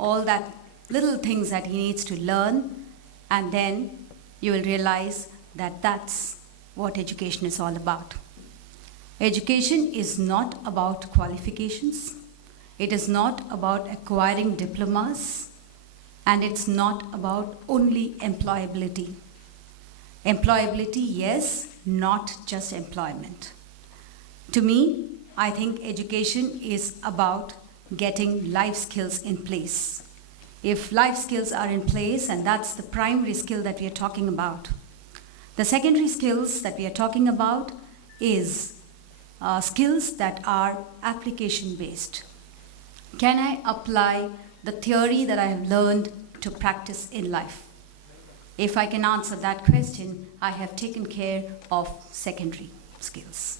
all that little things that he needs to learn, and then you will realize that that's what education is all about. Education is not about qualifications. It is not about acquiring diplomas, and it's not about only employability. Employability, yes, not just employment. To me, I think education is about getting life skills in place. If life skills are in place, and that's the primary skill that we are talking about. The secondary skills that we are talking about is skills that are application-based. Can I apply the theory that I have learned to practice in life? If I can answer that question, I have taken care of secondary skills.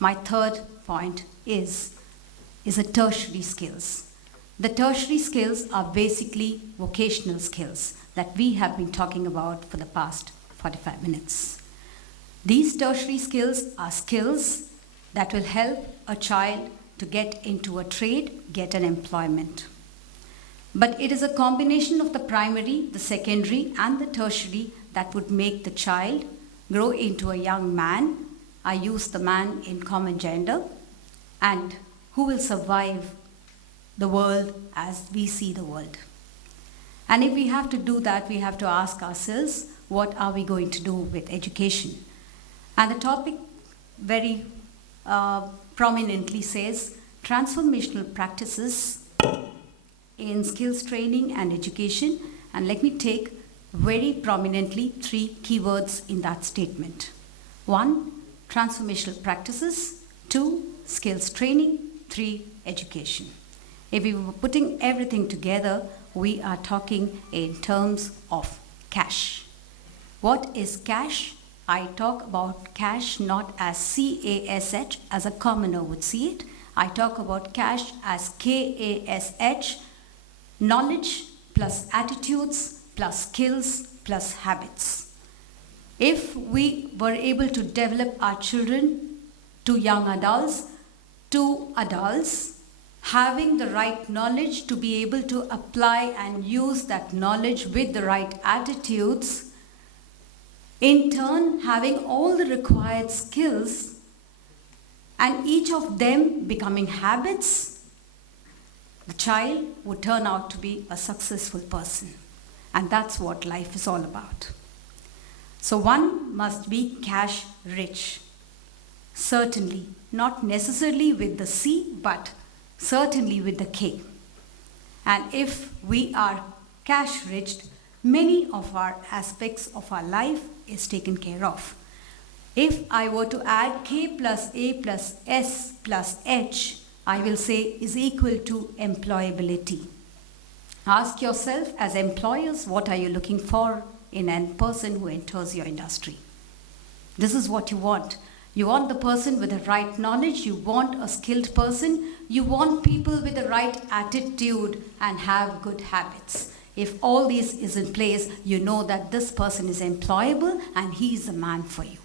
My third point is a tertiary skills. The tertiary skills are basically vocational skills that we have been talking about for the past 45 minutes. These tertiary skills are skills that will help a child to get into a trade, get an employment. But it is a combination of the primary, the secondary, and the tertiary that would make the child grow into a young man. I use the man in common gender, and who will survive the world as we see the world. And if we have to do that, we have to ask ourselves, what are we going to do with education? And the topic very prominently says transformational practices in skills training and education. And let me take very prominently 3 keywords in that statement. 1, transformational practices. 2, skills training. 3, education. If we were putting everything together, we are talking in terms of cash. What is cash? I talk about cash not as C-A-S-H as a commoner would see it. I talk about cash as K-A-S-H, knowledge plus attitudes plus skills plus habits. If we were able to develop our children to young adults, to adults, having the right knowledge to be able to apply and use that knowledge with the right attitudes, in turn having all the required skills and each of them becoming habits, the child would turn out to be a successful person. And that's what life is all about. So one must be cash rich. Certainly, not necessarily with the C, but certainly with the K. And if we are cash rich, many of our aspects of our life is taken care of. If I were to add K plus A plus S plus H, I will say is equal to employability. Ask yourself as employers, what are you looking for in a person who enters your industry? This is what you want. You want the person with the right knowledge, you want a skilled person, you want people with the right attitude and have good habits. If all this is in place, you know that this person is employable and he is the man for you.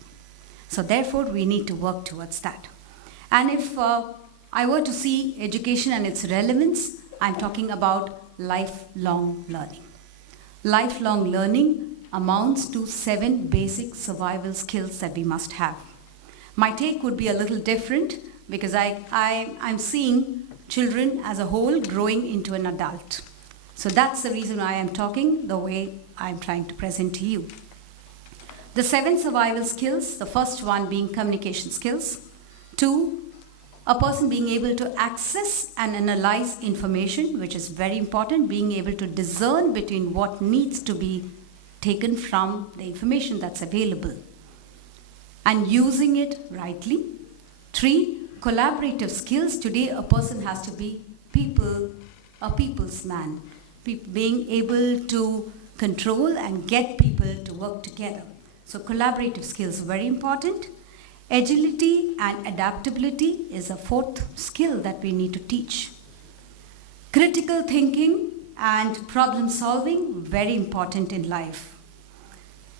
So therefore, we need to work towards that. And if I were to see education and its relevance, I'm talking about lifelong learning. Lifelong learning amounts to 7 basic survival skills that we must have. My take would be a little different because I'm seeing children as a whole growing into an adult. So that's the reason why I'm talking the way I'm trying to present to you. The 7 survival skills, the first one being communication skills. 2, a person being able to access and analyze information, which is very important, being able to discern between what needs to be taken from the information that's available and using it rightly. 3, collaborative skills. Today, a person has to be a people's man, being able to control and get people to work together. So collaborative skills are very important. Agility and adaptability is a 4th skill that we need to teach. Critical thinking and problem solving, very important in life.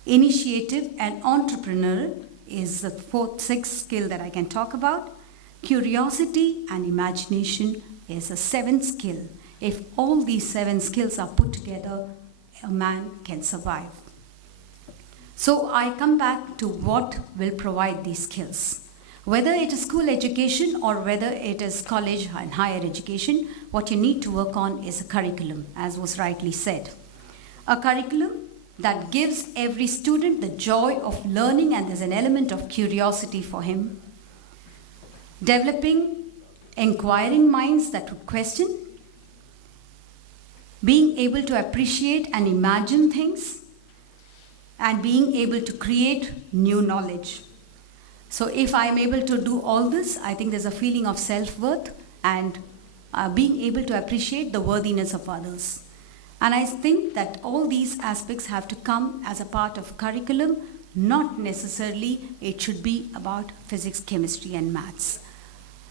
Initiative and entrepreneur is the 6th skill that I can talk about. Curiosity and imagination is a 7th skill. If all these 7 skills are put together, a man can survive. So I come back to what will provide these skills. Whether it is school education or whether it is college and higher education, what you need to work on is a curriculum, as was rightly said. A curriculum that gives every student the joy of learning, and there's an element of curiosity for him. Developing inquiring minds that would question, being able to appreciate and imagine things, and being able to create new knowledge. So if I'm able to do all this, I think there's a feeling of self-worth and being able to appreciate the worthiness of others. And I think that all these aspects have to come as a part of curriculum, not necessarily it should be about physics, chemistry, and maths.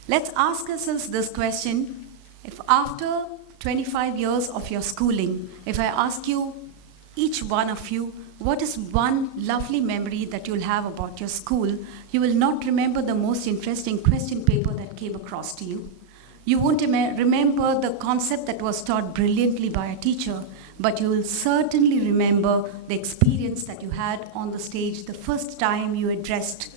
Let's ask ourselves this question: if after 25 years of your schooling, if I ask you, each one of you, what is one lovely memory that you'll have about your school, you will not remember the most interesting question paper that came across to you. You won't remember the concept that was taught brilliantly by a teacher, but you will certainly remember the experience that you had on the stage the first time you addressed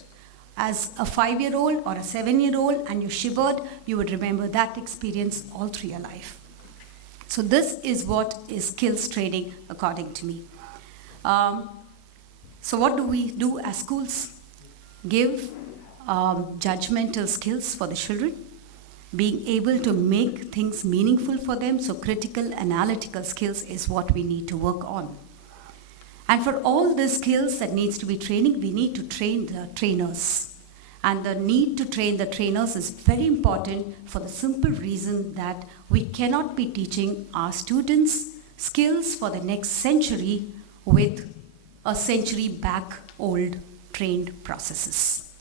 as a 5-year-old or a 7-year-old and you shivered. You would remember that experience all through your life. So this is what is skills training according to me. So what do we do as schools? Give judgmental skills for the children, being able to make things meaningful for them. So critical analytical skills is what we need to work on. And for all the skills that needs to be training, we need to train the trainers. And the need to train the trainers is very important for the simple reason that we cannot be teaching our students skills for the next century with a century back old trained processes.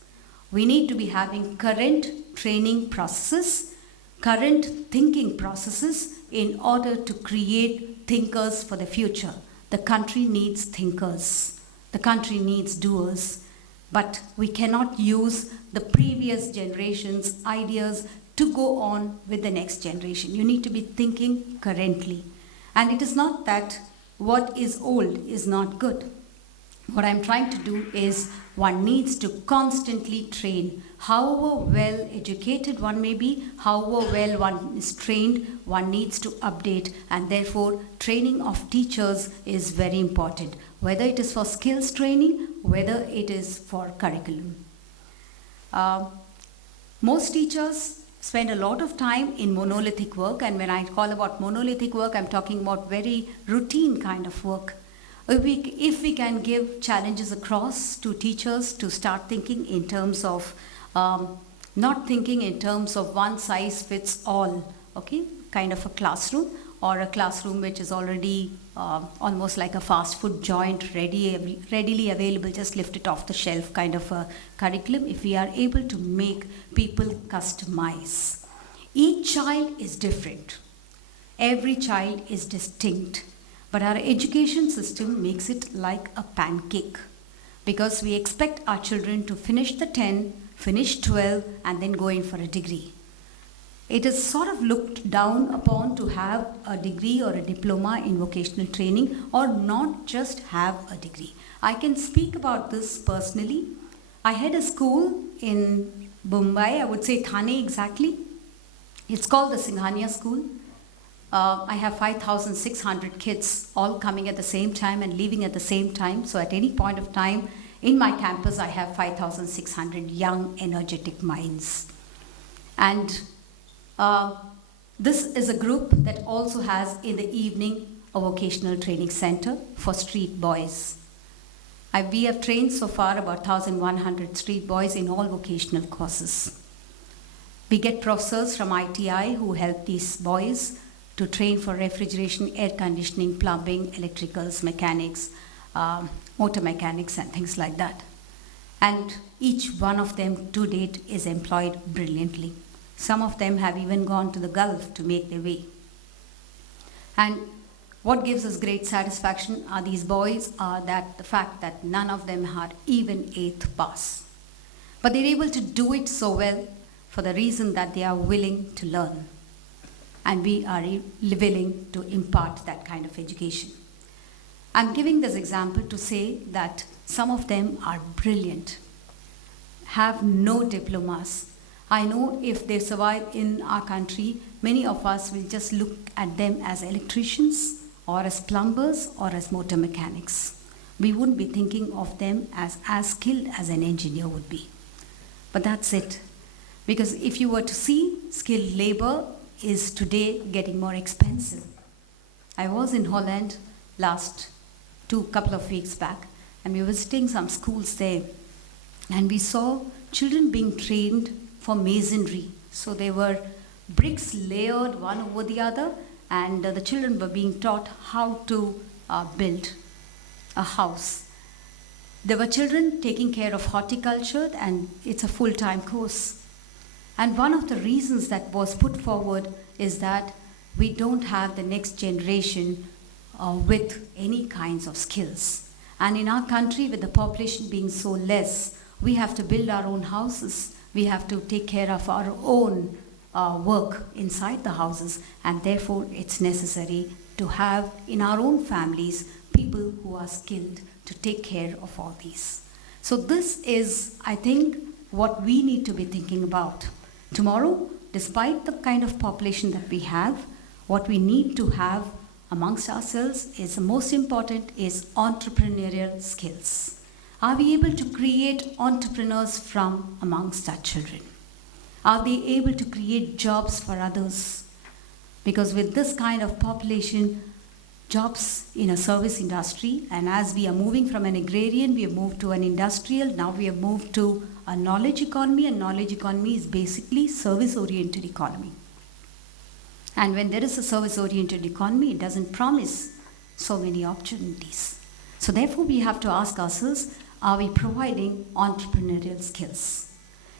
We need to be having current training processes, current thinking processes in order to create thinkers for the future. The country needs thinkers. The country needs doers. But we cannot use the previous generation's ideas to go on with the next generation. You need to be thinking currently. And it is not that what is old is not good. What I'm trying to do is one needs to constantly train. However well educated one may be, however well one is trained, one needs to update, and therefore training of teachers is very important, whether it is for skills training, whether it is for curriculum. Most teachers spend a lot of time in monolithic work, and when I call about monolithic work, I'm talking about very routine kind of work. If we can give challenges across to teachers to start thinking in terms of, not thinking in terms of one size fits all, okay, kind of a classroom, or a classroom which is already almost like a fast food joint, readily available, just lift it off the shelf kind of a curriculum. If we are able to make people customize. Each child is different. Every child is distinct. But our education system makes it like a pancake, because we expect our children to finish the 10, finish 12, and then go in for a degree. It is sort of looked down upon to have a degree or a diploma in vocational training, or not just have a degree. I can speak about this personally. I had a school in Mumbai, I would say Thane exactly. It's called the Singhania School. I have 5,600 kids all coming at the same time and leaving at the same time. So at any point of time in my campus, I have 5,600 young, energetic minds. And this is a group that also has in the evening a vocational training center for street boys. We have trained so far about 1,100 street boys in all vocational courses. We get professors from ITI who help these boys to train for refrigeration, air conditioning, plumbing, electricals, mechanics, motor mechanics, and things like that. And each one of them to date is employed brilliantly. Some of them have even gone to the Gulf to make their way. And what gives us great satisfaction are these boys are that the fact that none of them had even 8th pass. But they're able to do it so well for the reason that they are willing to learn. and we are willing to impart that kind of education. I'm giving this example to say that some of them are brilliant, have no diplomas. I know if they survive in our country, many of us will just look at them as electricians or as plumbers or as motor mechanics. We wouldn't be thinking of them as skilled as an engineer would be. But that's it. Because if you were to see, skilled labor is today getting more expensive. I was in Holland couple of weeks back, and we were visiting some schools there, and we saw children being trained for masonry. So there were bricks layered one over the other, and the children were being taught how to build a house. There were children taking care of horticulture, and it's a full-time course. And one of the reasons that was put forward is that we don't have the next generation with any kinds of skills. And in our country, with the population being so less, we have to build our own houses. We have to take care of our own work inside the houses, and therefore it's necessary to have in our own families people who are skilled to take care of all these. So this is, I think, what we need to be thinking about. Tomorrow, despite the kind of population that we have, what we need to have amongst ourselves is the most important is entrepreneurial skills. Are we able to create entrepreneurs from amongst our children? Are they able to create jobs for others? Because with this kind of population, jobs in a service industry, and as we are moving from an agrarian, we have moved to an industrial, now we have moved to a knowledge economy, and knowledge economy is basically service-oriented economy. And when there is a service-oriented economy, it doesn't promise so many opportunities. So therefore, we have to ask ourselves, are we providing entrepreneurial skills?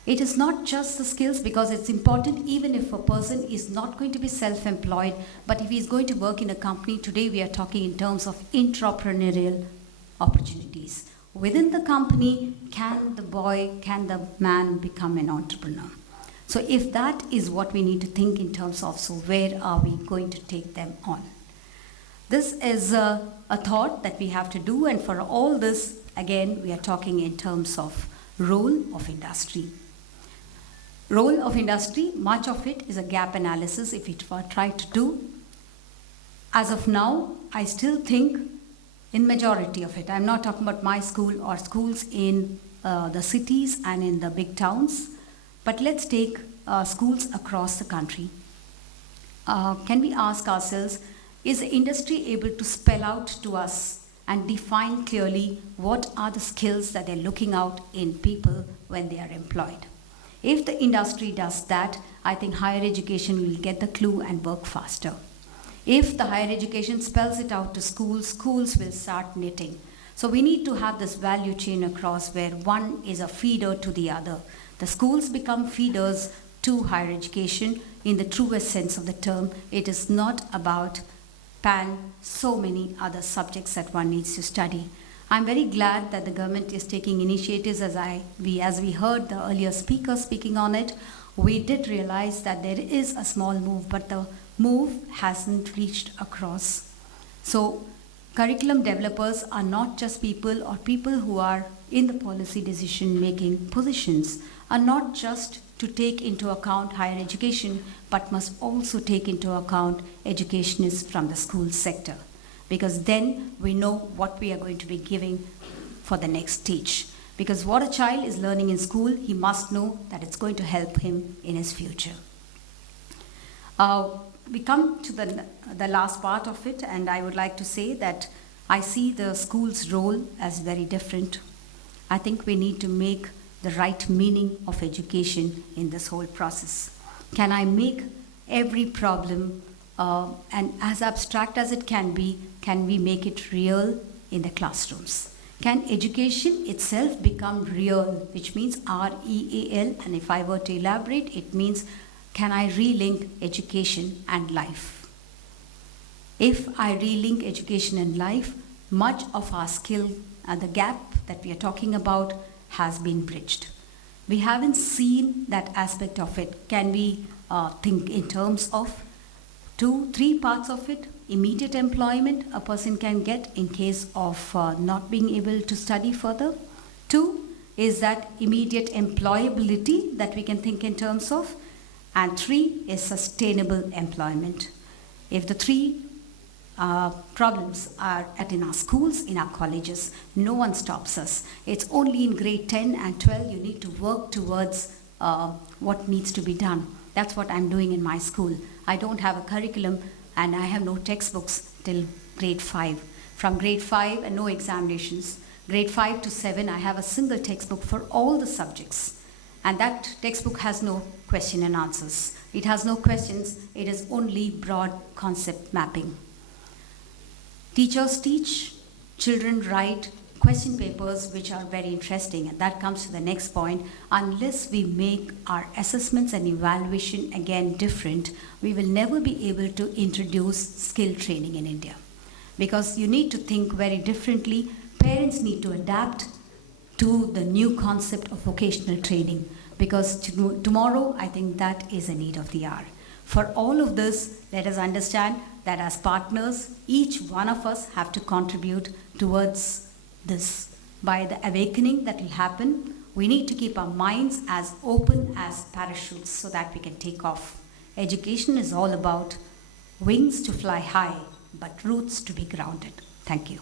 It is not just the skills, because it's important even if a person is not going to be self-employed, but if he is going to work in a company, today we are talking in terms of intrapreneurial opportunities. Within the company, can the man become an entrepreneur? So if that is what we need to think in terms of, so where are we going to take them on? This is a thought that we have to do, and for all this, again, we are talking in terms of role of industry. Role of industry, much of it is a gap analysis if we try to do. As of now, I still think in majority of it, I'm not talking about my school or schools in the cities and in the big towns, but let's take schools across the country. Can we ask ourselves, is the industry able to spell out to us and define clearly what are the skills that they're looking out in people when they are employed? If the industry does that, I think higher education will get the clue and work faster. If the higher education spells it out to schools, schools will start knitting. So we need to have this value chain across where one is a feeder to the other. The schools become feeders to higher education in the truest sense of the term. It is not about so many other subjects that one needs to study. I'm very glad that the government is taking initiatives. As we heard the earlier speaker speaking on it, we did realize that there is a small move, but the move hasn't reached across. So curriculum developers are not just people who are in the policy decision making positions, are not just to take into account higher education, but must also take into account educationists from the school sector. Because then we know what we are going to be giving for the next stage. Because what a child is learning in school, he must know that it's going to help him in his future. We come to the last part of it, and I would like to say that I see the school's role as very different. I think we need to make the right meaning of education in this whole process. Can I make every problem, and as abstract as it can we make it real in the classrooms? Can education itself become real, which means R-E-A-L, and if I were to elaborate, it means can I relink education and life? If I relink education and life, much of our skill and the gap that we are talking about has been bridged. We haven't seen that aspect of it. Can we think in terms of three parts of it. Immediate employment a person can get in case of not being able to study further. 2 is that immediate employability that we can think in terms of. And 3 is sustainable employment. If the three problems are in our schools, in our colleges, no one stops us. It's only in grade 10 and 12 you need to work towards what needs to be done. That's what I'm doing in my school. I don't have a curriculum and I have no textbooks till grade 5. From grade 5 and no examinations. Grade 5 to 7 I have a single textbook for all the subjects. And that textbook has no question and answers. It has no questions, it is only broad concept mapping. Teachers teach, children write question papers which are very interesting, and that comes to the next point. Unless we make our assessments and evaluation again different, we will never be able to introduce skill training in India. Because you need to think very differently. Parents need to adapt to the new concept of vocational training, because tomorrow I think that is a need of the hour. For all of this, let us understand that as partners, each one of us have to contribute towards this. By the awakening that will happen, we need to keep our minds as open as parachutes so that we can take off. Education is all about wings to fly high, but roots to be grounded. Thank you.